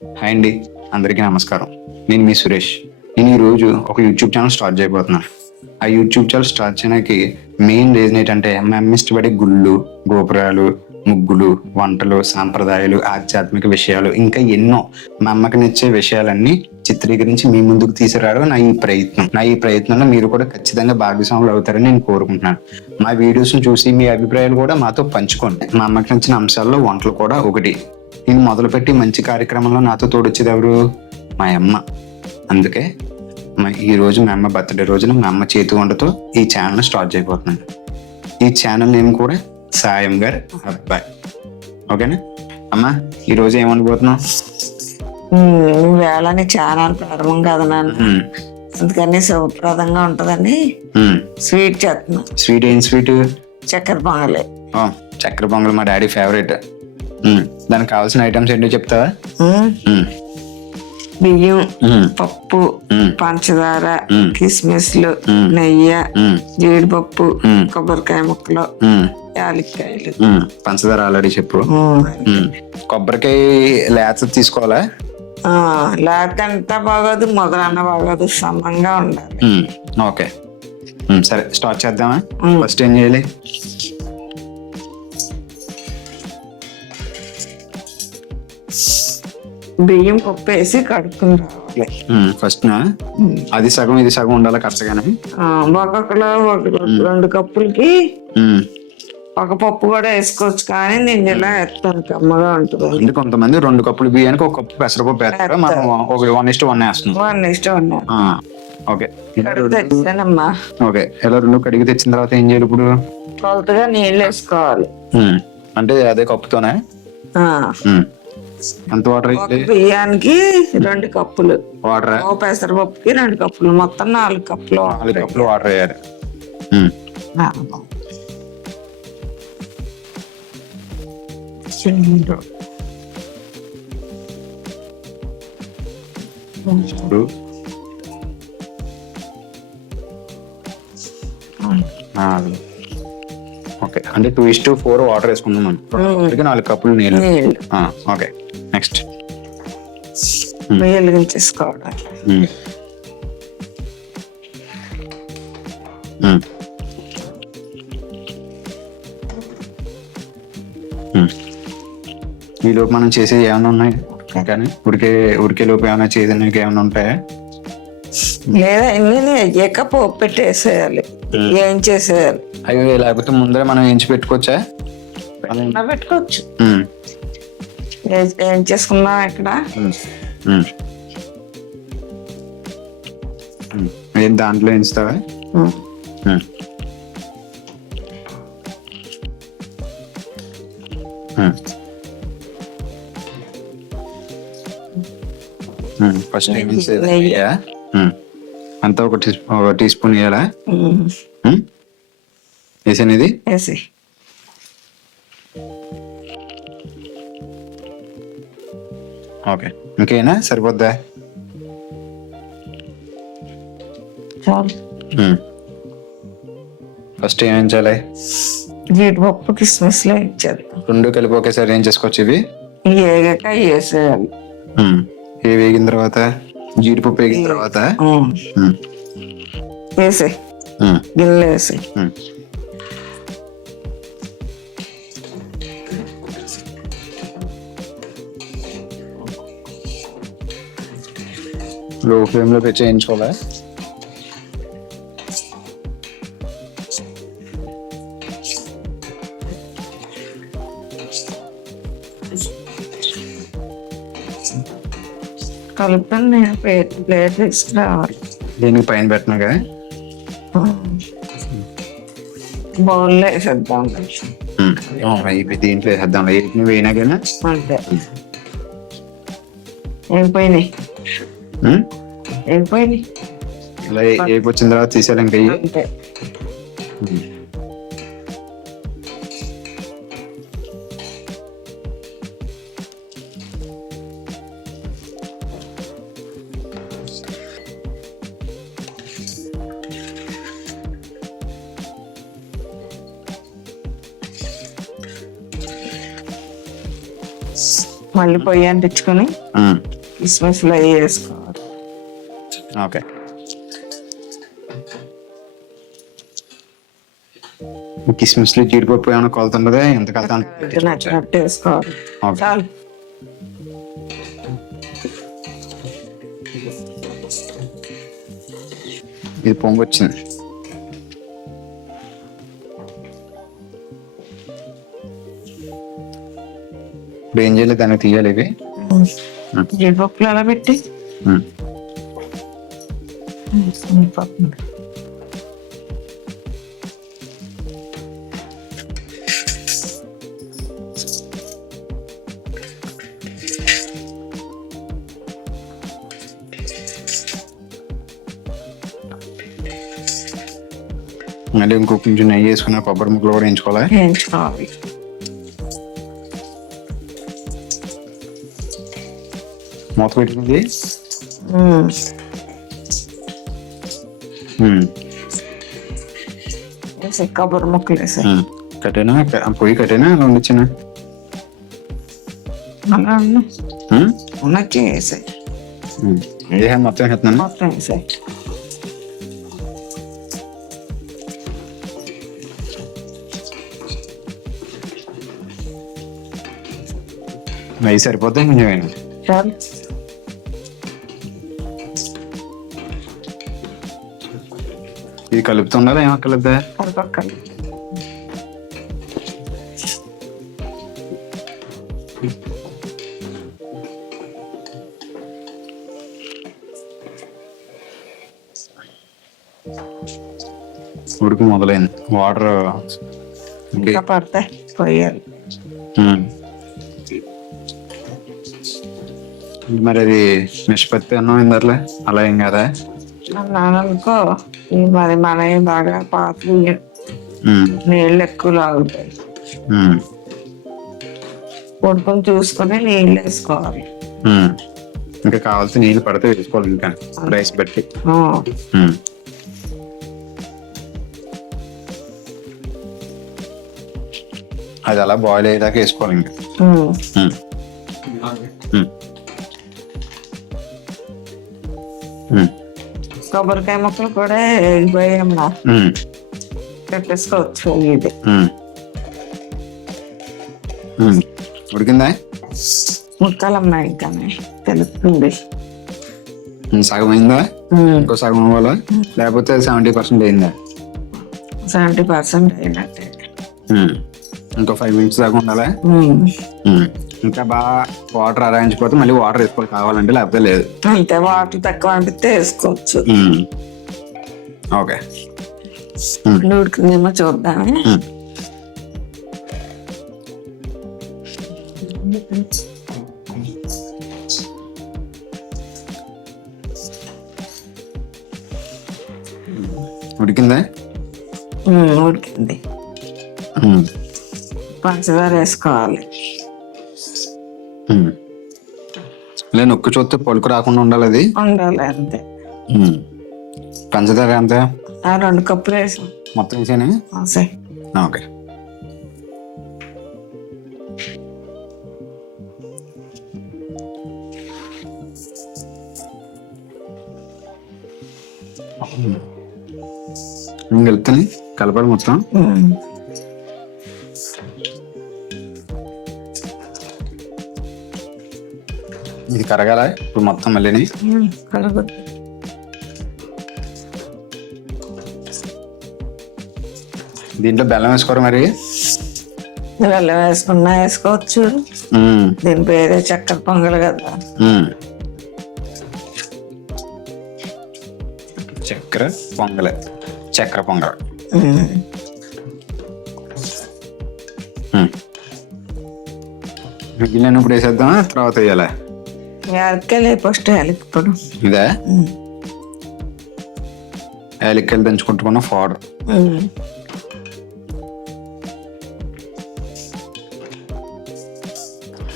Hi అండి, అందరికీ నమస్కారం. నేను మీ సురేష్. నేను ఈరోజు ఒక యూట్యూబ్ ఛానల్ స్టార్ట్ చేయబోతున్నాను. ఆ యూట్యూబ్ ఛానల్ స్టార్ట్ చేయడానికి మెయిన్ రీజన్ ఏంటంటే మా అమ్మ ఇష్టపడే గుళ్ళు, గోపురాలు, ముగ్గులు, వంటలు, సాంప్రదాయాలు, ఆధ్యాత్మిక విషయాలు ఇంకా ఎన్నో మా అమ్మకి నచ్చే విషయాలన్నీ చిత్రీకరించి మీ ముందుకు తీసుకురావడం నా ఈ ప్రయత్నంలో మీరు కూడా ఖచ్చితంగా భాగస్వాములు అవుతారని నేను కోరుకుంటున్నాను. మా వీడియోస్ని చూసి మీ అభిప్రాయాలు కూడా మాతో పంచుకోండి. మా అమ్మకి నచ్చిన అంశాల్లో వంటలు కూడా ఒకటి. నేను మొదలుపెట్టి మంచి కార్యక్రమంలో నాతో తోడొచ్చేది ఎవరు? మా అమ్మ. అందుకే ఈ రోజు మా అమ్మ బర్త్డే రోజున మా అమ్మ చేతి వంటతో ఈ ఛానల్ స్టార్ట్ చేయబోతున్నాను. ఈ ఛానల్ నేమ్ కూడా సాయం గారి అబ్బాయి. ఓకేనా అమ్మ? ఈ రోజు ఏం వండిపోతున్నావు? వేళని ఛానల్ ప్రారంభం కదా నాన్న, అందుకని శుభప్రదంగా ఉంటదని స్వీట్ చేస్తున్నా. స్వీట్ ఏం స్వీట్? చక్కెర పొంగలి. చక్కెర పొంగల్ మా డాడీ ఫేవరెట్. దానికి కావాల్సిన ఐటమ్స్ ఏంటో చెప్తావా? బియ్యం, పప్పు, పంచదార, కిస్మిస్లు, నెయ్యి, జీడిపప్పు, కొబ్బరికాయ ముక్కలు, యాలక్కాయలు. పంచదార ఆల్రెడీ చెప్పు. కొబ్బరికాయ లేత తీసుకోవాలా? లేత అంతా బాగోదు, మొదలన్న బాగోదు, సమంగా ఉండాలి. ఓకే సరే, స్టార్ట్ చేద్దామా? ఫస్ట్ ఏం చేయాలి? బియ్యం పప్పు వేసి కడుక్కుని రావాలి ఫస్ట్. అది సగం ఇది సగం ఉండాలి కరెక్ట్గానే. ఒక్కొక్కలో 2 కప్పులకి ఒక పప్పు కూడా వేసుకోవచ్చు, కానీ నేను ఇలా వేస్తాను, కమ్మగా ఉంటుంది. అంటే కొంతమంది 2 కప్పులు బియ్యానికి 1 కప్పు పెసరపప్పు వేస్తారు, మనం 1:1 వేస్తున్నాం. 1:1. ఓకే తెచ్చానమ్మా. ఓకే, ఇలా 2 కడిగి తెచ్చిన తర్వాత ఏం చేయాలి ఇప్పుడు? కొలతగా నీళ్ళు వేసుకోవాలి. అంటే అదే కప్పుతోనే ఎంత వాటర్? బియ్యానికి 2 కప్పులు వాటర్, పెసరపప్పుకి 2 కప్పులు, మొత్తం 4 కప్పులు. 4 కప్పులు వాటర్ వేయాలి. ఓకే, అంటే 2:4 వాటర్ వేసుకుందాం మనం. 4 కప్పులు నీళ్ళు. ఓకే, నెక్స్ట్ వెలిగించేసుకోవడం. ఈ లోపు మనం చేసేది ఏమైనా ఉన్నాయి? కానీ ఉడికే లోపు ఏమైనా చేసేందుకు ఏమైనా ఉంటాయా? లేదా ఎన్ని అయ్యాక పోపు పెట్టేసేయాలి, ఏం చేసేయాలి. అయ్యో, లేకపోతే ముందరే మనం ఏంచి పెట్టుకోవచ్చా? పెట్టుకోవచ్చు. ఏం చేసుకున్నాం ఇక్కడ? ఏం దాంట్లో ఎంచుతావా? ఫస్ట్ అంతా ఒక టీ స్పూన్ వేయాలా? వేసాను ఇది. ఓకే, ఇంకేనా? సరిపోద్దా? ఫస్ట్ ఏం వేయించాలి? జీడిపప్పు, కిస్మిస్లు వేయించాలి. 2 కలిపి ఒకేసారి ఏం చేసుకోవచ్చు? ఇవి వేగాక వేసేయాలి. ఇవి వేగిన తర్వాత, జీడిపప్పు వేగిన తర్వాత వేసే గిన్నెలు వేసి లో ఫ్లేమ్ లో పెట్టి వేయించుకోవాలా? కలుపుతాను. నేను ప్లేట్ తీసుకురావాలి. దీనికి పైన పెట్టినా కదా, బౌల్లో వేసేద్దాం. దీంట్లో వేసేద్దాం. వేయినా కదా అంతే. అయిపోయినాయి. ఇలా వేపొచ్చిన తర్వాత తీసేయాలి ఇంకా. అంతే. మళ్ళీ పొయ్యి అంటించుకొని కిస్మిస్లు అవి వేసుకోవాలి. ఓకే. కిస్మిస్లు జీడిపప్పు ఏమైనా కొలుతుండదా? ఎంత కలుతా నచ్చినట్టు వేసుకోవాలి. ఓకే. చాలు. ఇది పొంగు వచ్చింది. ఇప్పుడు ఏం చేయలేదు, దాన్ని తీయాలి ఇవి. జీడిపప్పులు అలా పెట్టి ఉమ్. సరిపోతుంది. మళ్ళీ ఇంకో కొంచెం నెయ్యి వేసుకున్న కొబ్బరి ముక్కలు కూడా వేయించుకోవాలి. వేయించుకోవాలి. మూత పెట్టుకుంది. వేసి కొబ్బరి ముక్కలు వేసి కట్టేనా? పొయ్యి కట్టేనా అలా ఉండొచ్చిన? అలా ఉన్నచ్చి వేసాయి. ఏ మొత్తం వేస్తున్నాను. మొత్తం వేసాయి. నెయ్యి సరిపోతే కొంచెం వేయండి. చాలు. ఇది కలుపుతుండాలి, ఏమక్కర్లేదా? కరిపక్కలు ఉడికి మొదలైంది. వాటర్ ఇంకా పడతాయి, పోయాలి. మరి అది నిష్పత్తి అన్నం ఇందర్లే అలా ఏం కదా? నాన్ననుకో మరి మన బాగా పాత్ర నీళ్ళు ఎక్కువ లాగుతాయి. కొడుకుని చూసుకొని నీళ్ళు వేసుకోవాలి. ఇంకా కావాల్సిన నీళ్ళు పడితే వేసుకోవాలి. ఇంకా రైస్ పెట్టి అది అలా బాయిల్ అయ్యేదాకా వేసుకోవాలి. ఇంకా కొబ్బరికాయ ముక్కలు కూడా వేగిపోయామ్మా, పెట్టేసుకోవచ్చు. ఇది ఉడికిందా? ముక్కలమ్మా ఇంకా తెలుస్తుంది. సగం అయిందా? ఇంకో సగం అవ్వాలా? లేకపోతే 70% అయిందా? 70% అయినట్టే. ఇంకో 5 minutes దాకా ఉండాలా? ఇంకా బాగా వాటర్ అరాయించిపోతే మళ్ళీ వాటర్ వేసుకోవాలి కావాలంటే, లేకపోతే లేదు. అంతే, వాటర్ తక్కువ అనిపిస్తే వేసుకోవచ్చు. ఓకే. ఉడికిందేమో చూద్దాం. ఉడికిందా? ఉడికింది. పంచదార వేసుకోవాలి. నొక్కు చూస్తే పలుకు రాకుండా ఉండాలి. అది ఉండాలి అంతే. పంచదార ఎంత? 2 కప్పులు వేసాం. మొత్తం వేసాను. ఓకే. వెళ్తాను కలపాలి మొత్తం. ఇది కరగాల ఇప్పుడు మొత్తం మళ్ళీ కరగదు. దీంట్లో బెల్లం వేసుకోరు మరి? బెల్లం వేసుకున్నా వేసుకోవచ్చు. దీని పేరే చక్కెర పొంగల్ కదా. చక్కెర పొంగలే, చక్కెర పొంగల్. మిగిలిన ఇప్పుడు వేసేద్దాం, తర్వాత వేయాలా? యాలక్కాయలు ఫస్ట్ యాలక్కిప్పుడు. ఇదే యాలక్కాయలు దంచుకుంటుకున్న పౌడర్.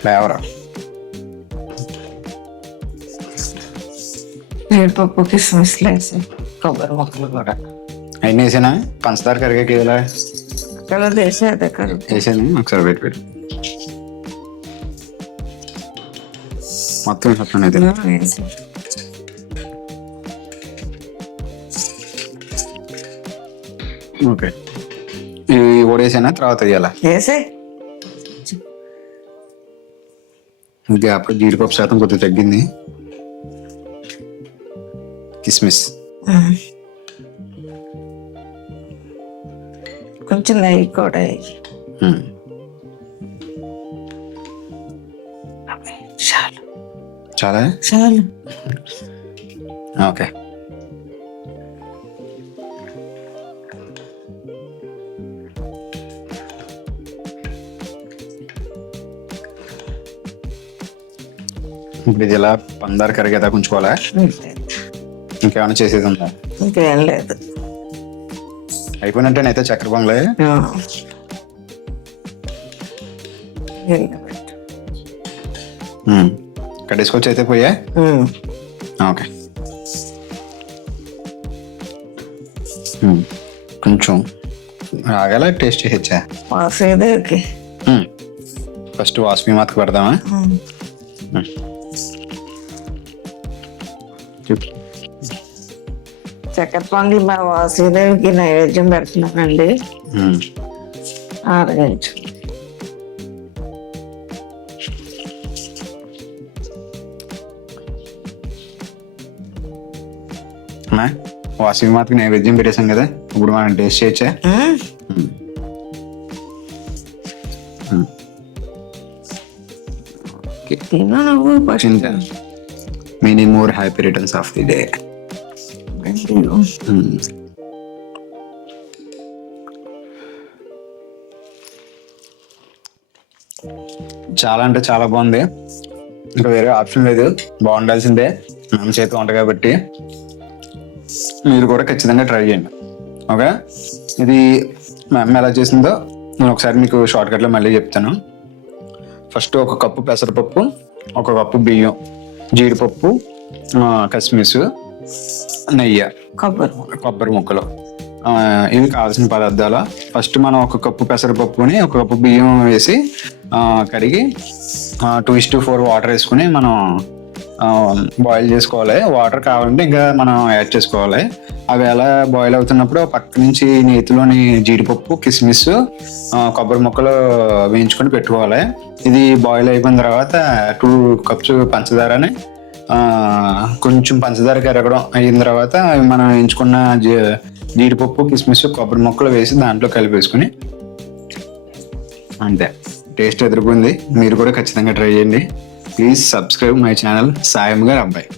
ఫ్లేవర్. జీడిపప్పు, కిస్మిస్లు వేసి కొబ్బరి ముక్కలు కూడా అయినా వేసానా? పంచదార కరిగాక వేయాలా? కలర్ వేసి అదే కలుపు వేసాను. ఒకసారి పెట్టి మొత్తం వేసేస్తాను అయితే. వేసి ఓకే, ఇవి ఓడేసానా తర్వాత వేయాలా? వేసే ఇంకా అప్పుడు జీడిపప్పు శాతం కొద్దిగా తగ్గింది. కిస్మిస్ కొంచెం నెయ్యి కూడా వేయి. చాలు చాలా చాలు. ఓకే. ఇప్పుడు ఇది ఇలా పందారు కరిగేదా ఉంచుకోవాలా? ఇంకేమైనా చేసేది ఉందా? ఇంకేం లేదు. అయిపోయినట్టేనైతే చక్కెర పొంగలే. కట్టేసుకొచ్చి అయితే పోయా. ఓకే, కొంచెం ఆగాల టేస్ట్ చేసా. వాసుదేవికి ఫస్ట్ వాసవి మాతకు పెడదామా? చక్కెర పొంగలి మా వాసుదేవికి నైవేద్యం పెడుతున్నానండి. ఆరగించు. వాసవి మాతకి నైవేద్యం పెట్టేసాం కదా, ఇప్పుడు మనం టేస్ట్ చేయొచ్చా? తిన్నా నువ్వు first. Many more happy returns of the day. చాలా అంటే చాలా బాగుంది. ఇంకా వేరే ఆప్షన్ లేదు, బాగుండాల్సిందే. మన చేతిలో ఉంటాయి కాబట్టి మీరు కూడా ఖచ్చితంగా ట్రై చేయండి. ఓకే, ఇది మా అమ్మ ఎలా చేసిందో నేను ఒకసారి మీకు షార్ట్ కట్లో మళ్ళీ చెప్తాను. ఫస్ట్ 1 కప్పు పెసరపప్పు, 1 కప్పు బియ్యం, జీడిపప్పు, కిస్మిస్, నెయ్యి, కొబ్బరి ముక్కలు, ఇవి కావాల్సిన పదార్థాలు. ఫస్ట్ మనం 1 కప్పు పెసరపప్పుని 1 కప్పు బియ్యం వేసి కడిగి 2:4 వాటర్ వేసుకుని మనం బాయిల్ చేసుకోవాలి. వాటర్ కావాలంటే ఇంకా మనం యాడ్ చేసుకోవాలి. అవి ఎలా బాయిల్ అవుతున్నప్పుడు పక్క నుంచి నేతిలోని జీడిపప్పు, కిస్మిస్, కొబ్బరి ముక్కలు వేయించుకొని పెట్టుకోవాలి. ఇది బాయిల్ అయిపోయిన తర్వాత 2 కప్స్ పంచదారని కొంచెం పంచదార కరగడం అయిన తర్వాత మనం వేయించుకున్న జీడిపప్పు, కిస్మిస్, కొబ్బరి ముక్కలు వేసి దాంట్లో కలిపేసుకుని అంతే. టేస్ట్ ఎదురుకుంది. మీరు కూడా ఖచ్చితంగా ట్రై చేయండి. ప్లీజ్ సబ్స్క్రైబ్ మై ఛానల్ సాయం గారు అబ్బాయి.